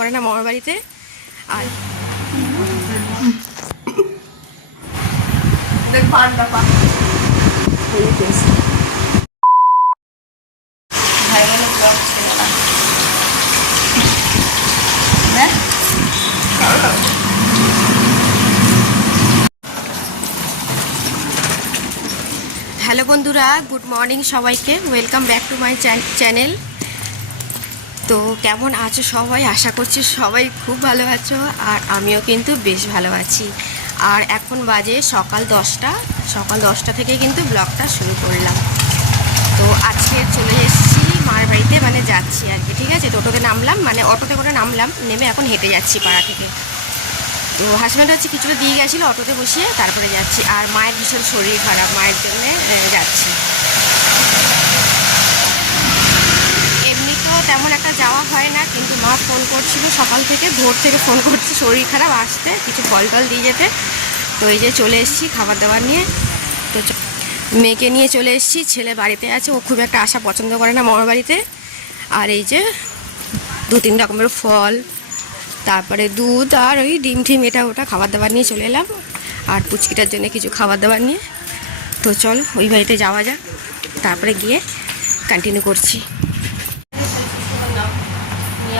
করে না মামার বাড়িতে। আর ভাই বলে ব্লগ না। লাগছে হ্যালো বন্ধুরা গুড মর্নিং সবাইকে। Welcome back to my channel তো কেমন আছো সবাই? আশা করছি সবাই খুব ভালো আছো আর আমিও কিন্তু বেশ ভালো আছি। আর এখন বাজে সকাল দশটা। সকাল দশটা থেকে কিন্তু ব্লগটা শুরু করলাম। তো আজকে চলে এসেছি মার বাড়িতে মানে যাচ্ছি আর কি, ঠিক আছে? টোটোতে নামলাম মানে অটোতে করে নামলাম, নেমে এখন হেঁটে যাচ্ছি পাড়া থেকে। তো হাজব্যান্ড হচ্ছে কিছুটা দিয়ে গেছিল অটোতে বসিয়ে, তারপরে যাচ্ছি। আর মায়ের ভীষণ শরীর খারাপ, মায়ের জন্যে যাচ্ছি এমনি তো তেমন একটা যাওয়া হয় না, কিন্তু মা ফোন করছিল সকাল থেকে, ভোর থেকে ফোন করছে, শরীর খারাপ আসতে, কিছু ফল টল দিয়ে যেতে। তো এই যে চলে এসেছি খাবার দাবার নিয়ে। তো মেয়েকে নিয়ে চলে এসেছি, ছেলে বাড়িতে আছে, ও খুব একটা আসা পছন্দ করে না মামার বাড়িতে। আর এই যে দু তিন রকমের ফল, তারপরে দুধ আর ওই ডিম টিম এটা ওটা খাবার দাবার নিয়ে চলে এলাম। আর পুচকিটার জন্য কিছু খাবার দাবার নিয়ে। তো চল, ওই বাড়িতে যাওয়া যাক। তারপরে গিয়ে কন্টিনিউ করছি।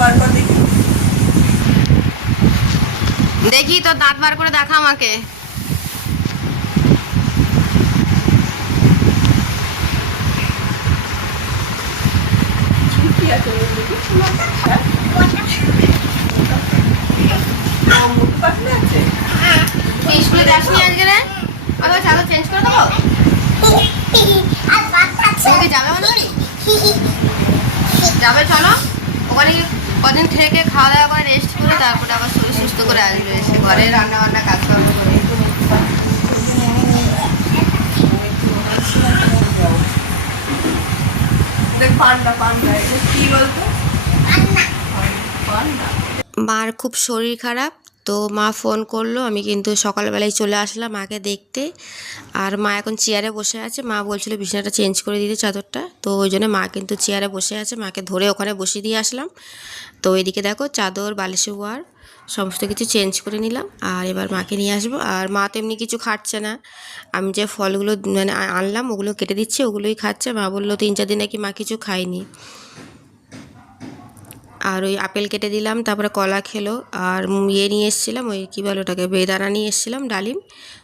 দেখি। দেখি তোর দাঁত বার করে দেখা আমাকে। হ্যাঁ? স্কুলে যাসনি আজকে রে? আবার চাদর চেঞ্জ করে দেবো? যাবে আমাদের যাবে চলো। ওখানে কদিন থেকে খাওয়া দাওয়া করে রেস্ট করে তারপরে আবার শরীর সুস্থ করে আসবে, এসে ঘরে রান্না বান্না কাজ করে। মার খুব শরীর খারাপ তো মা ফোন করল, আমি কিন্তু সকালবেলায় চলে আসলাম মাকে দেখতে। আর মা এখন চেয়ারে বসে আছে। মা বলছিল, বিছানাটা চেঞ্জ করে দিতে চাদরটা। তো ওই জন্য মা কিন্তু চেয়ারে বসে আছে। মাকে ধরে ওখানে বসিয়ে দিয়ে আসলাম। তো এদিকে দেখো, চাদর, বালিশে, ওয়ার, সমস্ত কিছু চেঞ্জ করে নিলাম। আর এবার মাকে নিয়ে আসব। আর মা তো এমনি কিছু খাচ্ছে না। আমি যে ফলগুলো মানে আনলাম, ওগুলো কেটে দিচ্ছি, ওগুলোই খাচ্ছে। মা বলল, তিন চার দিন নাকি মা কিছু খায়নি। আর ওই আপেল কেটে দিলাম, তারপরে কলা খেলো। আর ইয়ে নিয়ে এসেছিলাম, ওই কী বলে ওটাকে, বেদানা নিয়ে এসেছিলাম, ডালিম।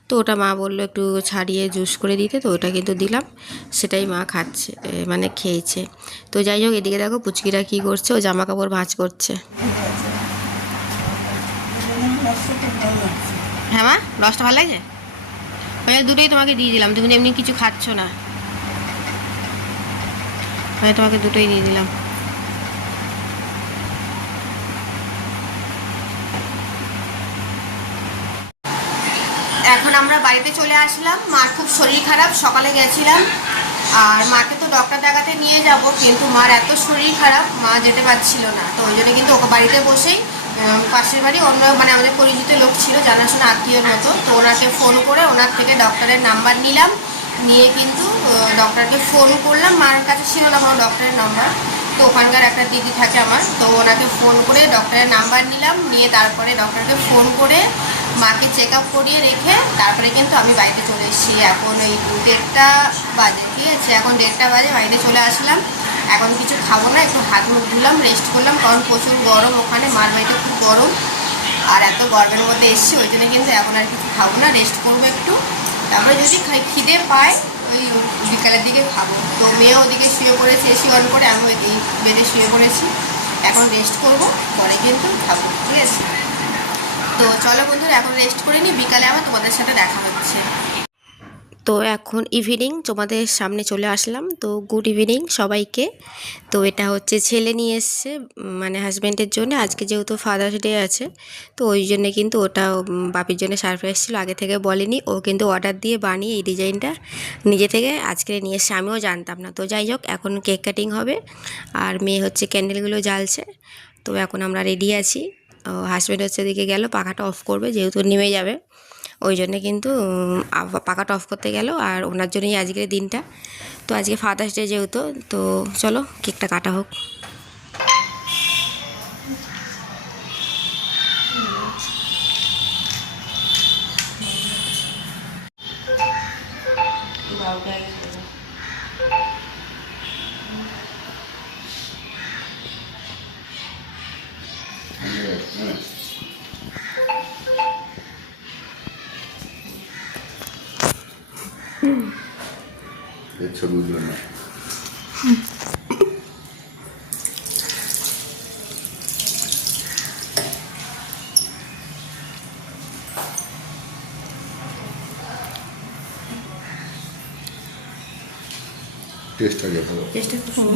তো ওটা মা বলল একটু ছাড়িয়ে জুস করে দিতে, তো ওটা কিন্তু দিলাম। সেটাই মা খাচ্ছে মানে খেয়েছে। তো যাই হোক, এদিকে দেখো পুচকিরা কী করছে, ও জামা কাপড় ভাঁজ করছে। হ্যাঁ মা, রসটা ভালো লাগছে? ওই দুটোই তোমাকে দিয়ে দিলাম, তুমি এমনি কিছু খাচ্ছ না। তোমাকে দুটোই দিয়ে দিলাম এখন আমরা বাড়িতে চলে আসলাম। মার খুব শরীর খারাপ, সকালে গেছিলাম। আর মাকে তো ডক্টর দেখাতে নিয়ে যাব, কিন্তু মার এত শরীর খারাপ, মা যেতে পারছিল না। তো ওই জন্য কিন্তু ওকে বাড়িতে বসেই পাশের বাড়ি অন্য মানে আমাদের পরিচিত লোক ছিল, জানাশোনা আত্মীয়র মতো। তো ওনাকে ফোন করে ওনার থেকে ডক্টরের নাম্বার নিলাম। নিয়ে কিন্তু ডক্টরকে ফোন করলাম। মার কাছে ছিল না আমার ডক্টরের নাম্বার তো ওখানকার একটা দিদি থাকে আমার। তো ওনাকে ফোন করে ডক্টরের নাম্বার নিলাম। নিয়ে তারপরে ডক্টরকে ফোন করে মাকে চেক আপ করিয়ে রেখে তারপরে কিন্তু আমি বাড়িতে চলে এসেছি। এখন ওই দু দেড়টা বাজে, ঠিক আছে? এখন দেড়টা বাজে, বাড়িতে চলে আসলাম। এখন কিছু খাব না, একটু হাত মুখ ধুলাম রেস্ট করলাম, কারণ প্রচুর গরম ওখানে, মার বাড়িতে খুব গরম। আর এত গরমের মধ্যে এসেছি, ওই জন্য কিন্তু এখন আর কিছু খাব না রেস্ট করব একটু। তারপরে যদি খিদে পায়, ওই বিকালের দিকে খাব। তো মেয়ে ওদিকে শুয়ে পড়েছে, এসি অন করে আমি ওই বেডে শুয়ে পড়েছি। এখন রেস্ট করব, পরে কিন্তু খাব, ঠিক আছে? তো চলো বন্ধুরা, এখন রেস্ট করে নিই। বিকালে আবার তোমাদের সাথে দেখা হচ্ছে। তো এখন ইভিনিং তোমাদের সামনে চলে আসলাম। তো গুড ইভিনিং সবাইকে। তো এটা হচ্ছে ছেলে নিয়ে এসছে মানে হাজব্যান্ডের জন্য। আজকে যেহেতু ফাদার্স ডে আছে, তো ওই জন্যে কিন্তু ওটা বাপির জন্য সারপ্রাইজ ছিল। আগে থেকে বলেনি। ও কিন্তু অর্ডার দিয়ে বানিয়ে এই ডিজাইনটা নিজে থেকে আজকে নিয়ে এসছে। আমিও জানতাম না। তো যাই হোক, এখন কেক কাটিং হবে। আর মেয়ে হচ্ছে ক্যান্ডেলগুলো জ্বালছে। তো এখন আমরা রেডি আছি। হাজব্যান্ড হচ্ছে দিকে গেল, পাখাটা অফ করবে, যেহেতু নেমে যাবে। ওই জন্যে কিন্তু পাখাটা অফ করতে গেল, আর ওনার জন্যই আজকের দিনটা। তো আজকে ফাদার্স ডে যেহেতু, তো চলো কেকটা কাটা হোক। ছবি উঠল না।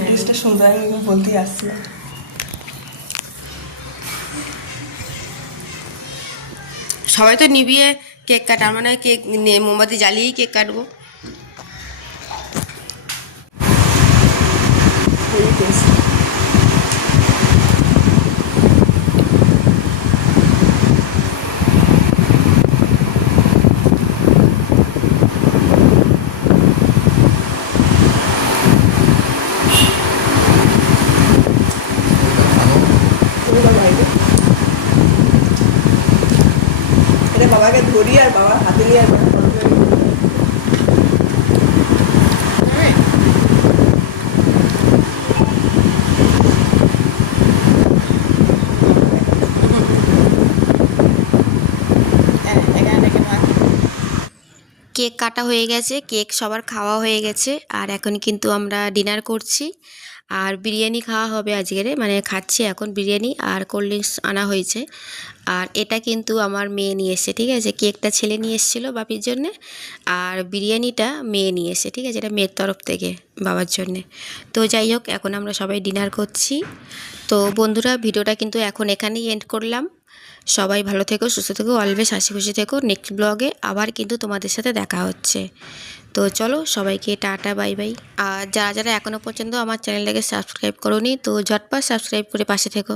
টেস্টটা সুন্দর। আমি বলতেই আসছিলাম। সবাই তো নিবিয়ে কেক কাটা মানে কেক নে- মোমবাতি জ্বালিয়েই কেক কাটবো। খুবই টেস্ট এটা বাবাকে ধরি আর বাবা হাতে নিয়ে আর কেক কাটা হয়ে গেছে, কেক সবার খাওয়া হয়ে গেছে, আর এখন কিন্তু আমরা ডিনার করছি। আর বিরিয়ানি খাওয়া হবে আজকের মানে খাচ্ছি এখন বিরিয়ানি আর কোল্ড ড্রিঙ্কস আনা হয়েছে। আর এটা কিন্তু আমার মেয়ে নিয়ে এসছে, ঠিক আছে? কেকটা ছেলে নিয়ে এসেছিল বাপির জন্যে, আর বিরিয়ানিটা মেয়ে নিয়ে এসছে, ঠিক আছে? এটা মেয়ের তরফ থেকে, বাবার জন্যে। তো যাই হোক, এখন আমরা সবাই ডিনার করছি। তো বন্ধুরা, ভিডিওটা কিন্তু এখন এখানেই এন্ড করলাম। সবাই ভালো থেকো, সুস্থ থেকো অলওয়েজ হাসি খুশি থেকো। নেক্সট ব্লগে আবার কিন্তু তোমাদের সাথে দেখা হচ্ছে। তো চলো, সবাইকে টাটা বাই বাই আর যারা যারা এখনও পর্যন্ত আমার চ্যানেলটাকে সাবস্ক্রাইব করোনি, তো ঝটপট সাবস্ক্রাইব করে পাশে থেকো।